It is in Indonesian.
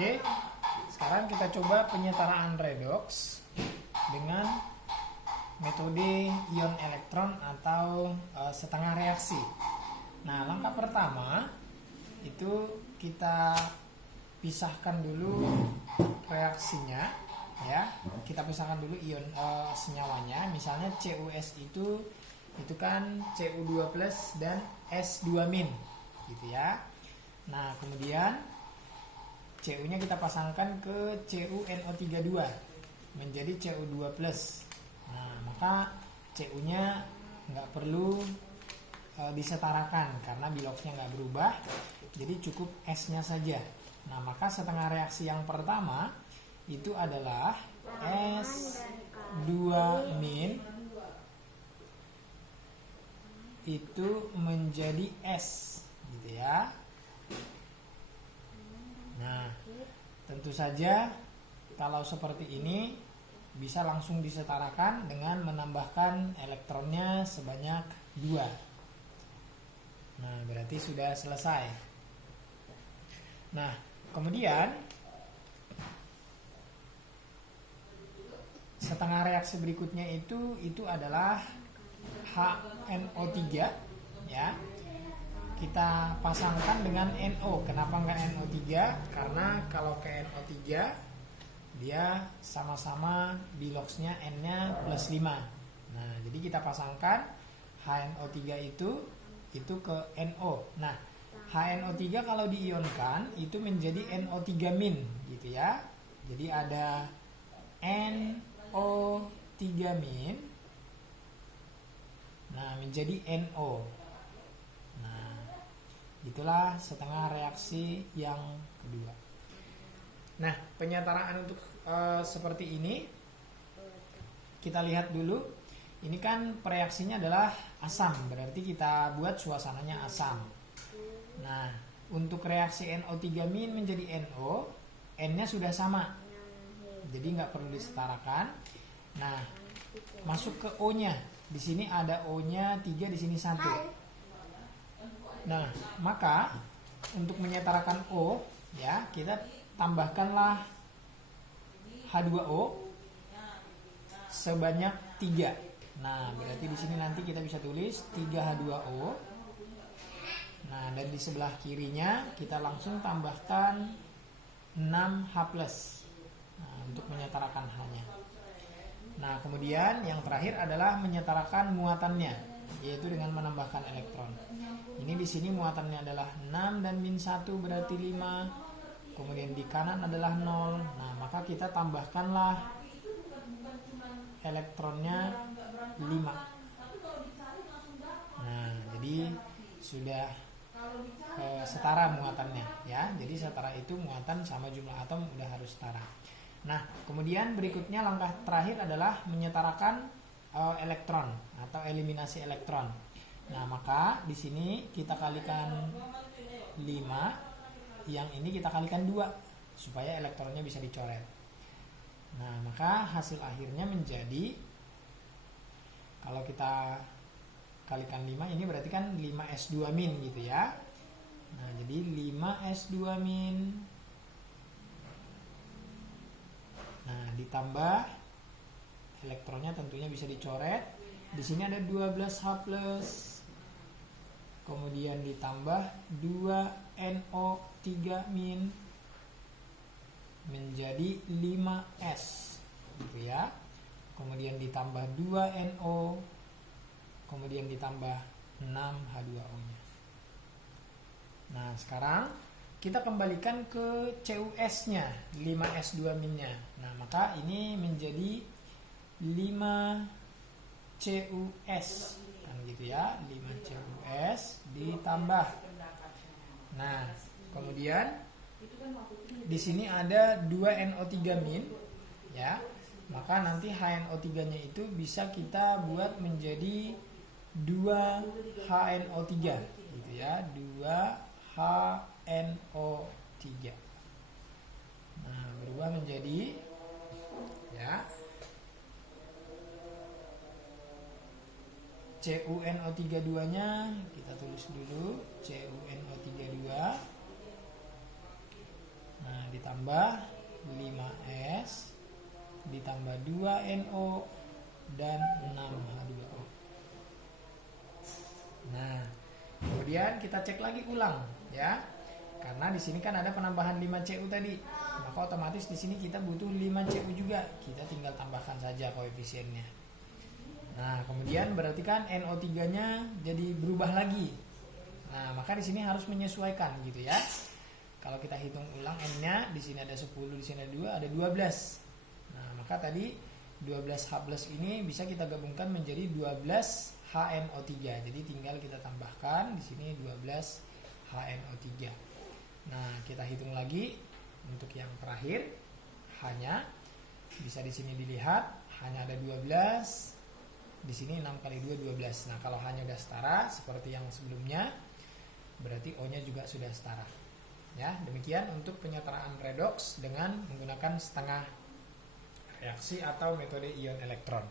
Oke, sekarang kita coba penyetaraan redox dengan metode ion elektron atau setengah reaksi. Nah, langkah pertama itu kita pisahkan dulu reaksinya, ya. Kita pisahkan dulu ion senyawanya. Misalnya CuS itu kan Cu2+ dan S2- gitu ya. Nah, kemudian Cu-nya kita pasangkan ke CuNO32 menjadi Cu2+. Nah, maka Cu-nya nggak perlu disetarakan karena biloxnya nggak berubah, jadi cukup S-nya saja. Nah, maka setengah reaksi yang pertama itu adalah S2- itu menjadi S, gitu ya. Nah, tentu saja kalau seperti ini bisa langsung disetarakan dengan menambahkan elektronnya sebanyak 2. Nah, berarti sudah selesai. Nah, kemudian setengah reaksi berikutnya itu adalah HNO3, ya. Kita pasangkan dengan NO. Kenapa nggak NO3? Karena kalau ke NO3 dia sama-sama biloxnya N-nya +5. Nah, jadi kita pasangkan HNO3 itu ke NO. Nah, HNO3 kalau diionkan itu menjadi NO3- gitu ya. Jadi ada NO3-, nah menjadi NO. Nah, itulah setengah reaksi yang kedua. Nah, penyetaraan untuk seperti ini kita lihat dulu. Ini kan reaksinya adalah asam, berarti kita buat suasananya asam. Nah, untuk reaksi NO3- menjadi NO, N-nya sudah sama, jadi nggak perlu disetarakan. Nah, masuk ke O-nya. Di sini ada O-nya 3, di sini 1. Nah, maka untuk menyetarakan O, ya, kita tambahkanlah H2O sebanyak 3. Nah, berarti di sini nanti kita bisa tulis 3H2O. Nah, dan di sebelah kirinya kita langsung tambahkan 6H+. Nah, untuk menyetarakan H-nya. Nah, kemudian yang terakhir adalah menyetarakan muatannya, yaitu dengan menambahkan elektron. Ini di sini muatannya adalah 6 dan -1 berarti 5. Kemudian di kanan adalah 0. Nah, maka kita tambahkanlah elektronnya 5. Nah, jadi sudah setara muatannya, ya. Jadi setara itu muatan sama jumlah atom udah harus setara. Nah, kemudian berikutnya langkah terakhir adalah menyetarakan elektron atau eliminasi elektron. Nah, maka di sini kita kalikan 5, yang ini kita kalikan 2 supaya elektronnya bisa dicoret. Nah, maka hasil akhirnya menjadi, kalau kita kalikan 5 ini berarti kan 5S2- gitu ya. Nah, jadi 5S2-. Nah, ditambah elektronnya tentunya bisa dicoret. Di sini ada 12H+. Kemudian ditambah 2NO3- menjadi 5S, gitu ya. Kemudian ditambah 2NO, kemudian ditambah 6H2O-nya. Nah, sekarang kita kembalikan ke CuS-nya, 5S2-nya. Nah, maka ini menjadi 5CuS, kan gitu ya, 5CuS ditambah. Nah, kemudian di sini ada 2NO3-, ya. Maka nanti HNO3-nya itu bisa kita buat menjadi 2HNO3, gitu ya, 2HNO3. Nah, berubah menjadi, ya, CuNO32-nya kita tulis dulu, CuNO32. Nah, ditambah ditambah 5S ditambah 2NO dan 6H2O. Nah, kemudian kita cek lagi ulang ya. Karena di sini kan ada penambahan 5Cu tadi. Maka otomatis di sini kita butuh 5Cu juga. Kita tinggal tambahkan saja koefisiennya. Nah, kemudian berarti kan NO3-nya jadi berubah lagi. Nah, maka di sini harus menyesuaikan gitu ya. Kalau kita hitung ulang N-nya, di sini ada 10, di sini ada 2, ada 12. Nah, maka tadi 12H+ ini bisa kita gabungkan menjadi 12HNO3. Jadi tinggal kita tambahkan di sini 12HNO3. Nah, kita hitung lagi untuk yang terakhir, hanya bisa di sini dilihat hanya ada 12. Di sini 6 kali 2 12. Nah, kalau hanya udah setara seperti yang sebelumnya, berarti O-nya juga sudah setara. Ya, demikian untuk penyetaraan redoks dengan menggunakan setengah reaksi atau metode ion elektron.